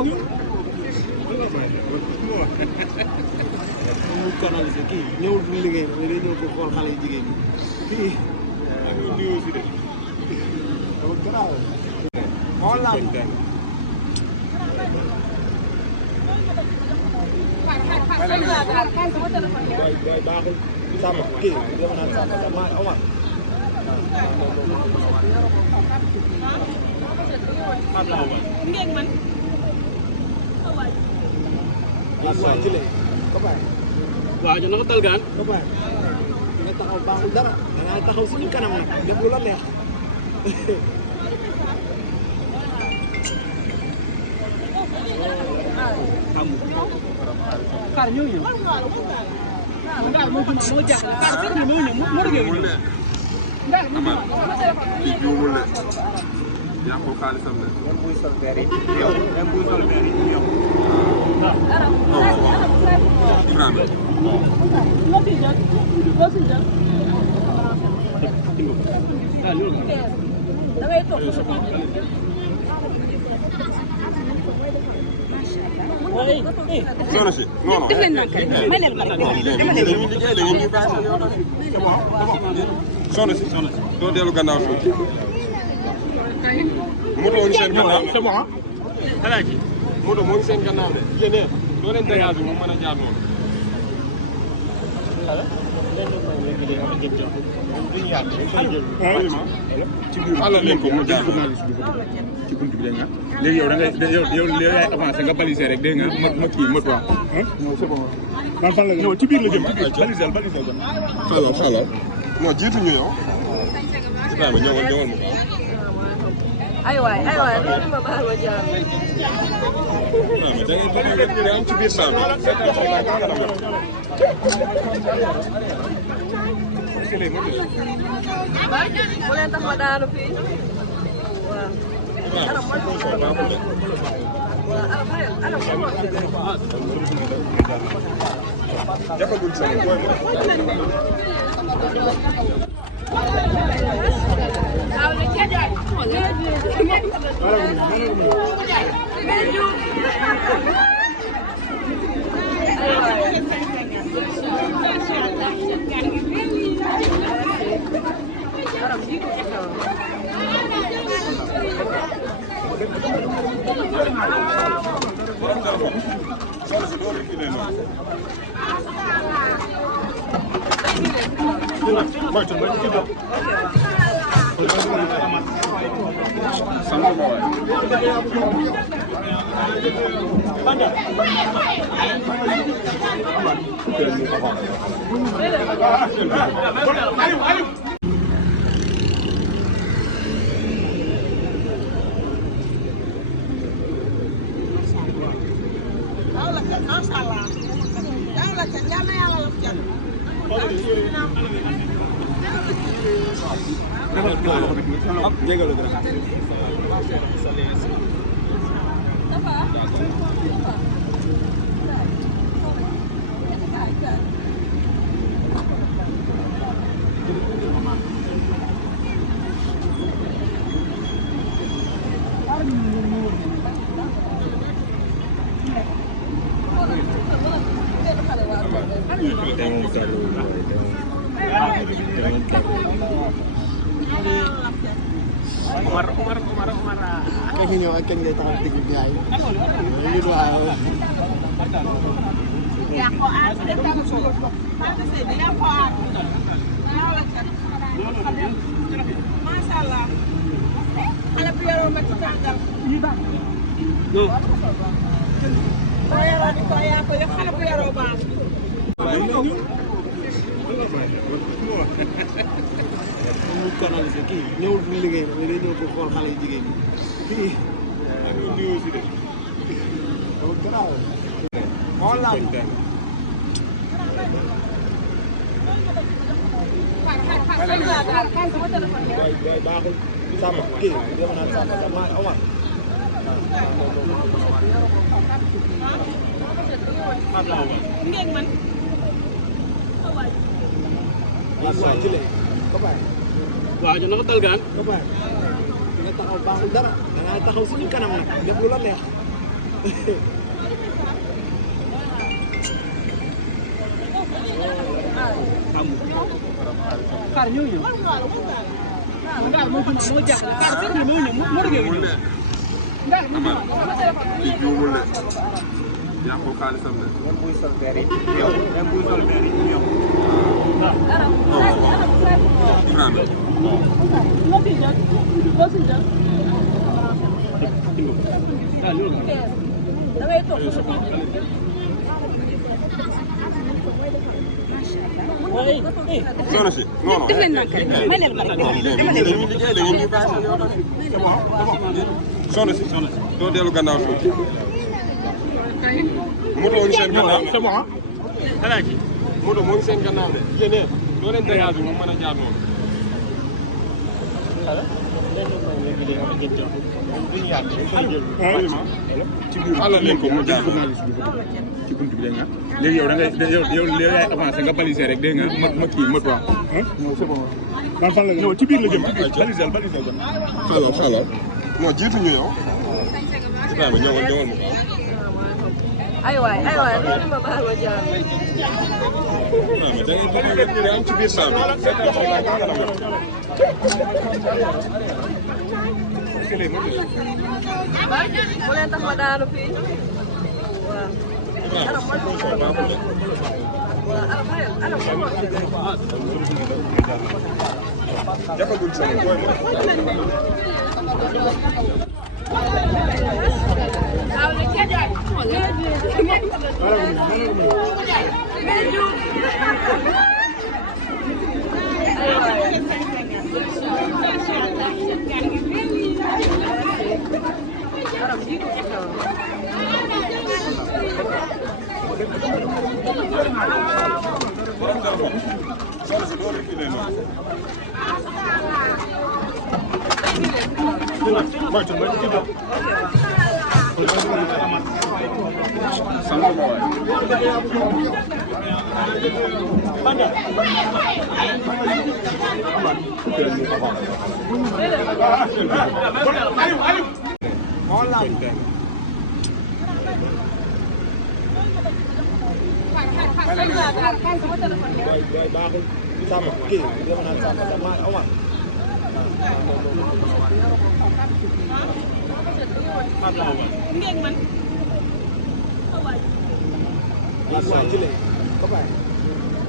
mu canalisé kii ñëwul pour liggéey na mais day ñëw pour xool xale yu jigéen ñi kii nuyoo si de dama garaaw xool laa waay baaxul sàmm kii dama naan sàmm sama Omar waaw ñu naka talgaan nga taxaw baaxul dara da ngaa taxaw suñu kanam nag def lu la neex xaar ñëw ñëw ndax moo jax xaar fekk ni moo ñëw moo dëgg ndax amal ci juumul le ñàkkul xaalisam le même buy sol verre yi yow même buy sol verre yi yow Ibrahima soxna si non non soxna si doo dellu gannaaw tuuti moto ngi seen gannaaw c'est bon alaaji moto moo ngi seen gannaaw de yéen doo leen dégage bi mu mën a jaar noonu xalal leen ko mu jaar ci buntu bi dégg nga léegi yow da ngay yow yaay avancé nga balisé rek dégg nga ma kii ma toi non c'est bon man fan la ñëw ci biir la jëm balisel xalal non jiitu ñu yow Ibrahima ñëwal mu gaaw ay waay ma baal ma jaar Ibrahima da ngay rek ñu am ci biir salle mu leen tax ma daanu fii jàppagul sa Omar kañ ñëw ak kañ ngay taxaw digg gaay yi waaw mashallah xale bu yoroo ma ci tàngal xale bu yoroo baax mu canalisé kii ñëwul pour liggéey na mais day ñëw pour xool xale yu jigéen ñi kii nuyoo si de dama garaaw xool laa waay baaxul sàmm kii dama naan sàmm sama Omar waay jëlee waaw ñu naka talgaan nga taxaw baaxul dara da ngaa taxaw suñu kanam nag def lu la neex xar ñëw ñëw ndax moo jàpp xar fekk ni moo ñëw moo dëgg yow ndax li juumul de yaa ko xaalisam de même buy sol verre yi yow même buy sol verre yi yow soxna si non non def leen ndànk rek may leen ma rek dañuy liggéey da ngeen di bàyyi seen yoon soxna si doo dellu gannaaw tuuti moto ngi seen gannaaw c'est bon alaaji moto moo ngi seen gannaaw de yéen doo leen dégage bi mu mën a jaar noonu alal leen ko mu jaar ci buntu bi dégg nga léegi yow da ngay yow yaay avancé nga balisé rek dégg nga ma kii ma toi non c'est bon man fan la ñëw ci biir la jëm balisal balisal ba xalal non jiitu ñu yow Ibrahima ñëwal mu gaaw ay waay loolu ma baal ma jaar Ibrahima da ngay doon rek am ci biir salle bu leen tax ma daanu fii jàppagul sa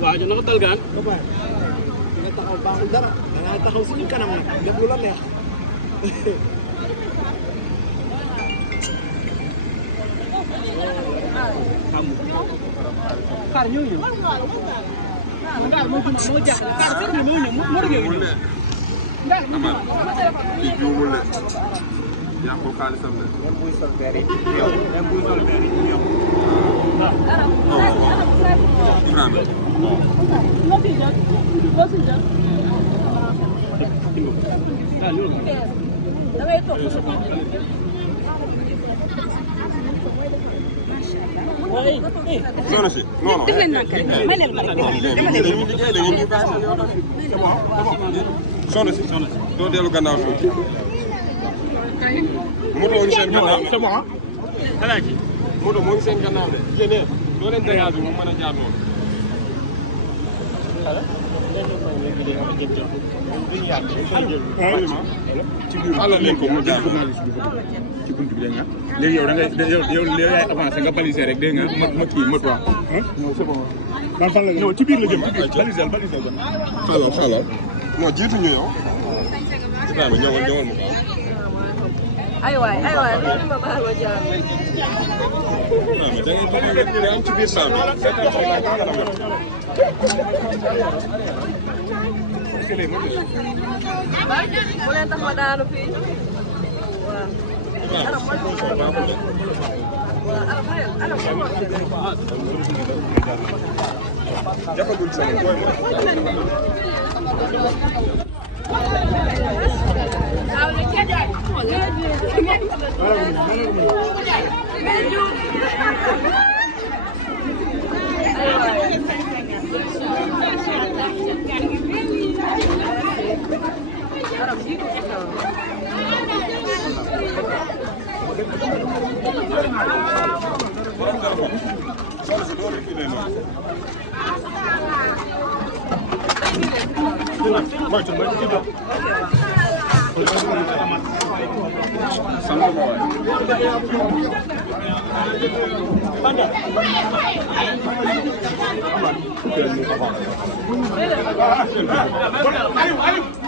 waaw ñu nako talgaan ba pare nga taxaw baaxul dara da nga taxaw suñu kanam nag def lu la neex xar ñëw ñëw ndax moo jàpp xar fekk ni moo ñëw moo dëgg yow ndax li juumul de yaa ko xaalisam de même buy sol verre yi yow même buy sol verre yi yow Ibrahima dangay toog sa soxna si non non def leen ndànk rek may leen ma rek dañuy liggéey da ngeen di bàyyi seen yoon soxna si doo dellu gannaaw tuuti moto ngi seen gannaaw c'est bon alaaji moto moo ngi seen gannaaw de yéen doo leen dégage bi mu mën a jaar noonu alal leen ko mu jaar ci buntu bi dégg nga léegi yow da ngay yow yaay avancé nga balisé rek dégg nga ma kii ma toi non c'est bon man fan la ñëw ci biir la jëm balisal ba xalal non jiitu ñu yow Ibrahima ñëwal mu gaaw ay waay loolu ma baal ma jaar Ibrahima da ngay doon rek am ci biir salle bu leen tax ma daanu fii jàppagul sa Arab Ayo, ayo.